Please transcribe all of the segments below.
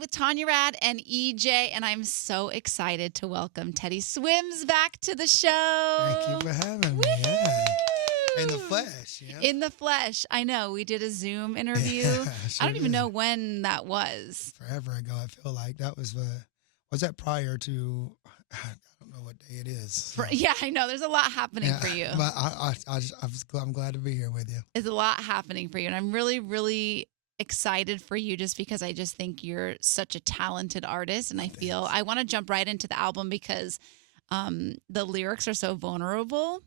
Rad with Tanya Rad and EJ, and I'm so excited to welcome Teddy Swims back to the show. Thank you for having me. Yeah. In the flesh. Yeah. In the flesh. I know. We did a Zoom interview. Yeah, I don't even know when that was. Forever ago, I feel like that was that prior to, I don't know what day it is. So. Yeah, I know. There's a lot happening for you. But I'm glad to be here with you. There's a lot happening for you. And I'm really, really excited for you just because I just think you're such a talented artist. And I want to jump right into the album because the lyrics are so vulnerable.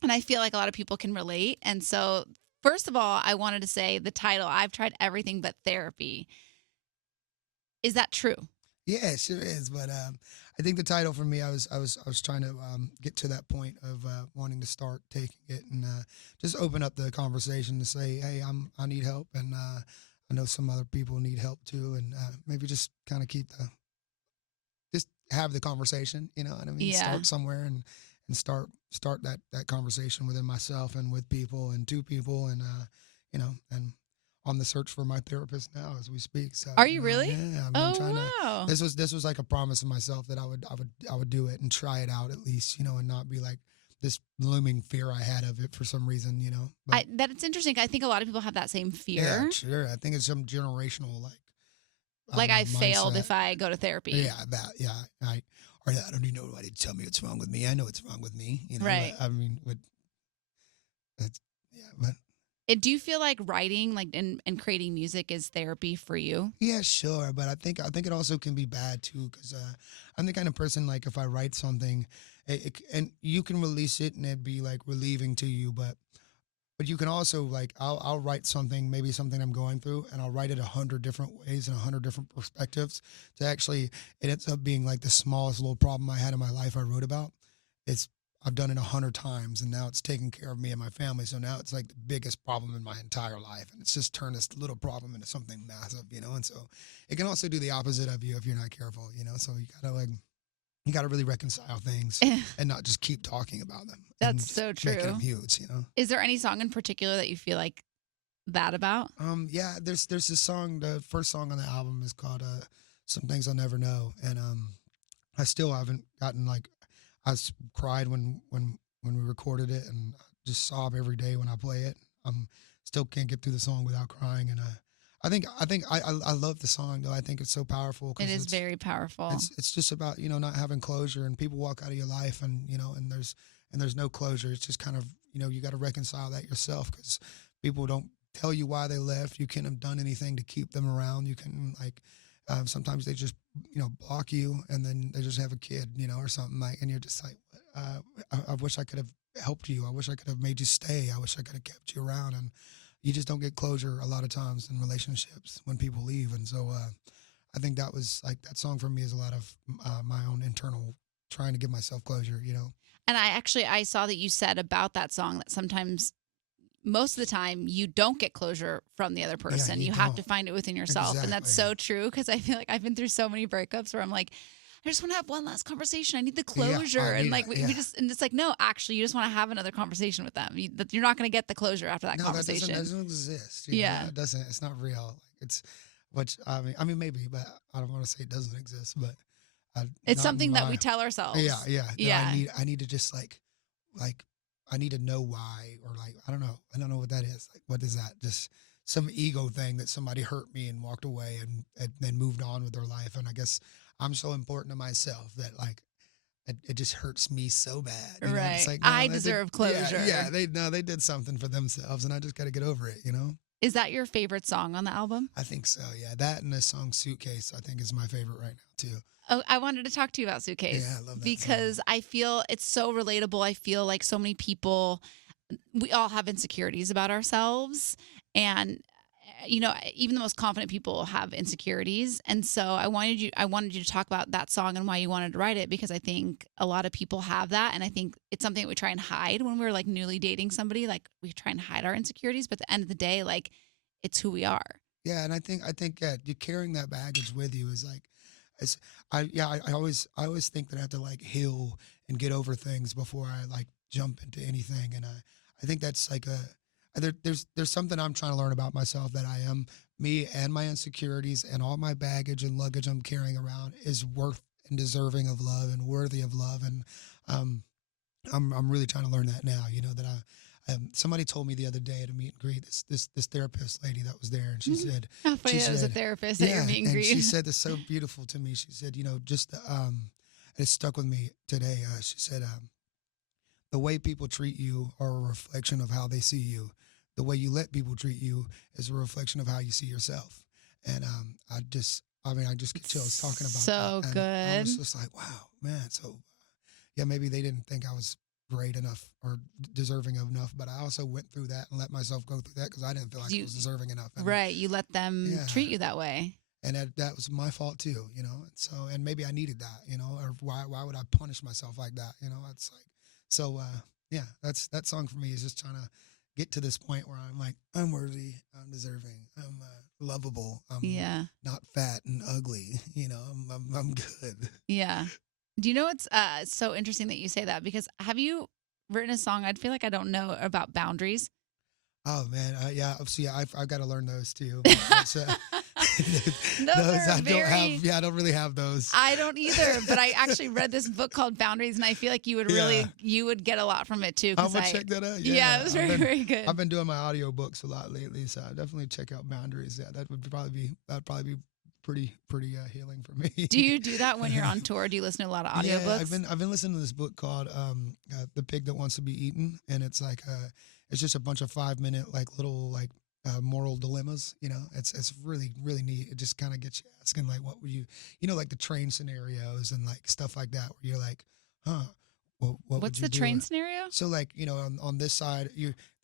And I feel like a lot of people can relate. And so, first of all, I wanted to say the title, I've tried everything but therapy. Is that true? Yeah, it sure is. But I think the title for me, I was trying to get to that point of wanting to start taking it and just open up the conversation to say, hey, I need help, and I know some other people need help too, and maybe just kind of just have the conversation. You know what I mean? Yeah. Start somewhere and start that conversation within myself and with people and to people, and and on the search for my therapist now as we speak. So are you really? Yeah. I'm trying wow. This was like a promise to myself that I would do it and try it out at least, and not be like this looming fear I had of it for some reason, But, that's interesting. I think a lot of people have that same fear. Yeah, sure. I think it's some generational I mindset. failed if I go to therapy. Yeah, I don't need nobody to tell me what's wrong with me. I know what's wrong with me. Right. But, I mean, but do you feel like writing, and creating music is therapy for you? Yeah, sure. But I think it also can be bad too, because I'm the kind of person, like, if I write something, and you can release it and it'd be like relieving to you, but you can also, like, I'll write something, maybe something I'm going through, and I'll write it 100 different ways and 100 different perspectives to actually, it ends up being like the smallest little problem I had in my life I wrote about. I've done it 100 times, and now it's taking care of me and my family. So now it's like the biggest problem in my entire life, and it's just turned this little problem into something massive, And so it can also do the opposite of you if you're not careful, So you gotta really reconcile things and not just keep talking about them. That's so true. Making them huge, Is there any song in particular that you feel like that about? Yeah, there's this song. The first song on the album is called "Some Things I'll Never Know," and I still haven't gotten I cried when we recorded it, and I just sob every day when I play it. Still can't get through the song without crying, and I think I love the song though. I think it's so powerful. It is very powerful. It's just about not having closure, and people walk out of your life, and and there's no closure. It's just kind of you got to reconcile that yourself, because people don't tell you why they left. You can't have done anything to keep them around. You can sometimes they just block you, and then they just have a kid, or something and you're just like, I wish I could have helped you. I wish I could have made you stay. I wish I could have kept you around. And you just don't get closure a lot of times in relationships when people leave. And so I think that was that song for me is a lot of my own internal trying to give myself closure, And I saw that you said about that song that sometimes, most of the time, you don't get closure from the other person. Yeah, you have to find it within yourself. Exactly. And that's so true, because I feel like I've been through so many breakups where I'm like, I just want to have one last conversation. I need the closure. And it's like, no, actually, you just want to have another conversation with them. You're not going to get the closure after that conversation. That doesn't exist. Yeah. It doesn't. It's not real. It's I mean, maybe, but I don't want to say it doesn't exist, but it's something that we tell ourselves. Yeah. I need to just I need to know why, or I don't know what that is. What is that? Just some ego thing that somebody hurt me and walked away and then moved on with their life. And I guess I'm so important to myself that it just hurts me so bad. Right. It's like, I deserve closure. Yeah. They did something for themselves, and I just got to get over it. Is that your favorite song on the album? I think so. Yeah. That and the song "Suitcase" I think is my favorite right now too. Oh, I wanted to talk to you about Suitcase. Yeah, I love that because song. I feel it's so relatable. I feel like so many people, we all have insecurities about ourselves, and even the most confident people have insecurities. And so I wanted you to talk about that song and why you wanted to write it, because I think a lot of people have that, and I think it's something that we try and hide when we're newly dating somebody. We try and hide our insecurities, but at the end of the day, it's who we are. Yeah, and I think you carrying that baggage with you is I always think that I have to heal and get over things before I jump into anything, and I think that's there's something I'm trying to learn about myself, that I am me and my insecurities and all my baggage and luggage I'm carrying around is worth and deserving of love and worthy of love. And um, I'm really trying to learn that now. You know that somebody told me the other day at a meet and greet, this therapist lady that was there, and she said, How funny that was a therapist at your meet and and greet. she said this so beautiful to me. She said, you know, just it stuck with me today. She said, the way people treat you are a reflection of how they see you. The way you let people treat you is a reflection of how you see yourself. And I just get chills talking about so that. And good. I was just like, wow, man. So, yeah, maybe they didn't think I was great enough or deserving of enough, but I also went through that and let myself go through that because I didn't feel like I was deserving enough. And, right. You let them treat you that way. And that was my fault too, you know. And maybe I needed that, you know, or why would I punish myself like that, you know? It's like, so yeah, that song for me is just trying to get to this point where I'm like, I'm worthy, I'm deserving, I'm lovable, I'm not fat and ugly, you know, I'm good. Yeah. Do you know what's so interesting that you say that? Because have you written a song? I'd feel like I don't know about boundaries. Oh man, yeah. See, I've got to learn those too. Those I don't have. Yeah, I don't really have those. I don't either. But I actually read this book called Boundaries, and I feel like you would you would get a lot from it too. I'm gonna check that out. Yeah, it was very good. I've been doing my audiobooks a lot lately, so I definitely check out Boundaries. Yeah, that'd probably be pretty healing for me. Do you do that when you're on tour? Do you listen to a lot of audiobooks? Yeah, I've been listening to this book called The Pig That Wants to Be Eaten, and it's like it's just a bunch of 5-minute like little like moral dilemmas. You know, it's really neat. It just kind of gets you asking like, what would you know, like the train scenarios and like stuff like that, where you're like, huh. Well, what's the train scenario? So like, you know, on this side,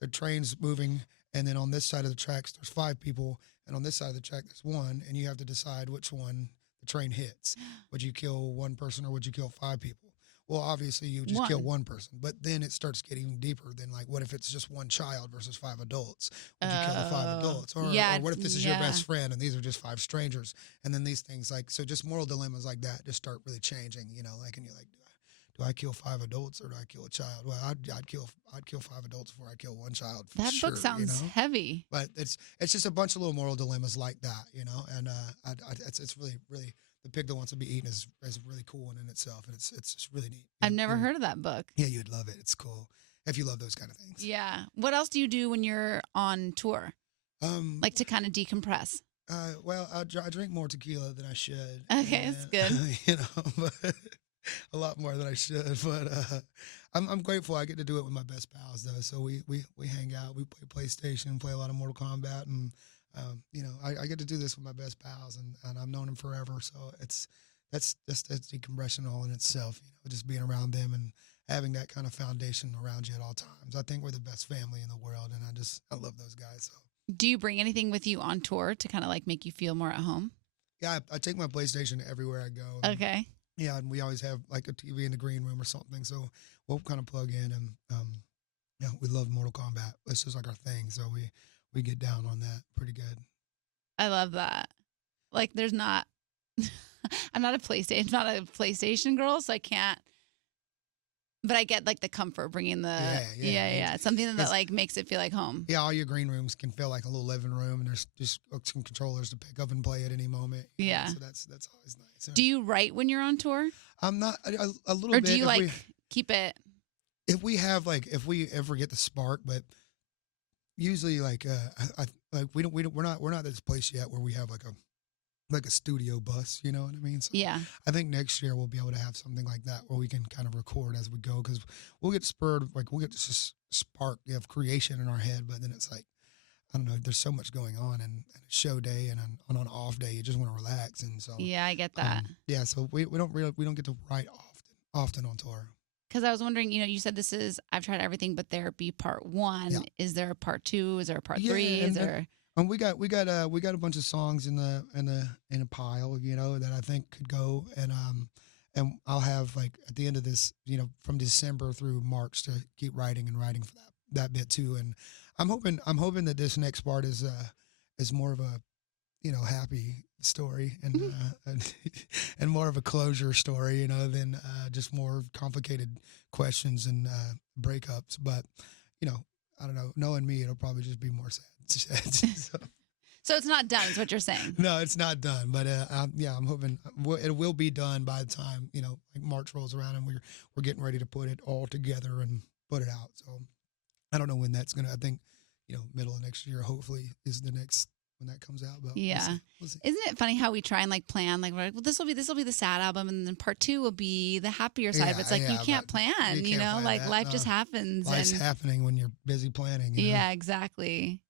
the train's moving, and then on this side of the tracks, there's 5 people, and on this side of the track, there's 1, and you have to decide which one the train hits. Would you kill 1 person or would you kill 5 people? Well, obviously, you just kill 1 person, but then it starts getting deeper than like, what if it's just 1 child versus 5 adults? Would you kill the 5 adults? Or what if this is your best friend and these are just 5 strangers? And then these things like, so just moral dilemmas like that just start really changing, you know, like, and you're like, do I kill 5 adults or do I kill a child? Well, I'd kill 5 adults before I kill 1 child. That book sounds heavy, but it's just a bunch of little moral dilemmas like that, you know. And it's really The Pig That Wants to Be Eaten is a really cool one in itself, and it's just really neat. I've never heard of that book. Yeah, you'd love it. It's cool if you love those kind of things. Yeah. What else do you do when you're on tour? Like to kind of decompress. Well, I drink more tequila than I should. Okay, that's good. You know, but a lot more than I should. But I'm grateful I get to do it with my best pals though. So we hang out, we play PlayStation, play a lot of Mortal Kombat, and you know, I get to do this with my best pals, and I've known them forever. So that's decompression all in itself. You know, just being around them and having that kind of foundation around you at all times. I think we're the best family in the world, and I love those guys. So. Do you bring anything with you on tour to kind of like make you feel more at home? Yeah, I take my PlayStation everywhere I go. Okay. Yeah, and we always have like a TV in the green room or something. So we'll kind of plug in, and yeah, we love Mortal Kombat. It's just like our thing. So we get down on that pretty good. I love that. Like, there's not. I'm not a PlayStation girl, so I can't. But I get like the comfort bringing the yeah. Something that like makes it feel like home. Yeah, all your green rooms can feel like a little living room, and there's just some controllers to pick up and play at any moment. Yeah, so that's always nice. Do you write when you're on tour? I'm not a little bit. Or do you like keep it? If we ever get the spark, but usually like we're not at this place yet where we have like a studio bus, you know what I mean? So yeah. I think next year we'll be able to have something like that where we can kind of record as we go, because we'll get spurred, like we'll get this spark of creation in our head, but then it's like, I don't know, there's so much going on, and a show day and on an off day, you just want to relax. And so yeah, I get that. Yeah, so we don't get to write often on tour. Because I was wondering, you know, you said this is I've Tried Everything But Therapy Part 1. Yeah. Is there a Part 2? Is there a Part 3? Is there? And we got a bunch of songs in a pile, you know, that I think could go, and I'll have like at the end of this, you know, from December through March to keep writing for that bit too. And I'm hoping that this next part is more of a, you know, happy story and and more of a closure story, you know, than just more complicated questions and breakups. But you know, I don't know. Knowing me, it'll probably just be more sad. So it's not done, is what you're saying. No, it's not done, but I'm hoping it will be done by the time like March rolls around and we're getting ready to put it all together and put it out. So I don't know when that's gonna. I think middle of next year, hopefully, is the next when that comes out. But Yeah, we'll see. Isn't it funny how we try and like plan? Like we're like, well, this will be the sad album, and then part 2 will be the happier side. But it's like you can't plan. You can't plan like that, life no. just happens. Life's and happening when you're busy planning. Yeah, exactly.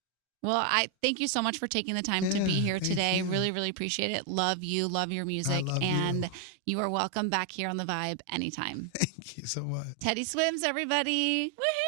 Well, I thank you so much for taking the time to be here today. You. Really, really appreciate it. Love you. Love your music. Love and you are welcome back here on The Vibe anytime. Thank you so much. Teddy Swims, everybody. Woohoo!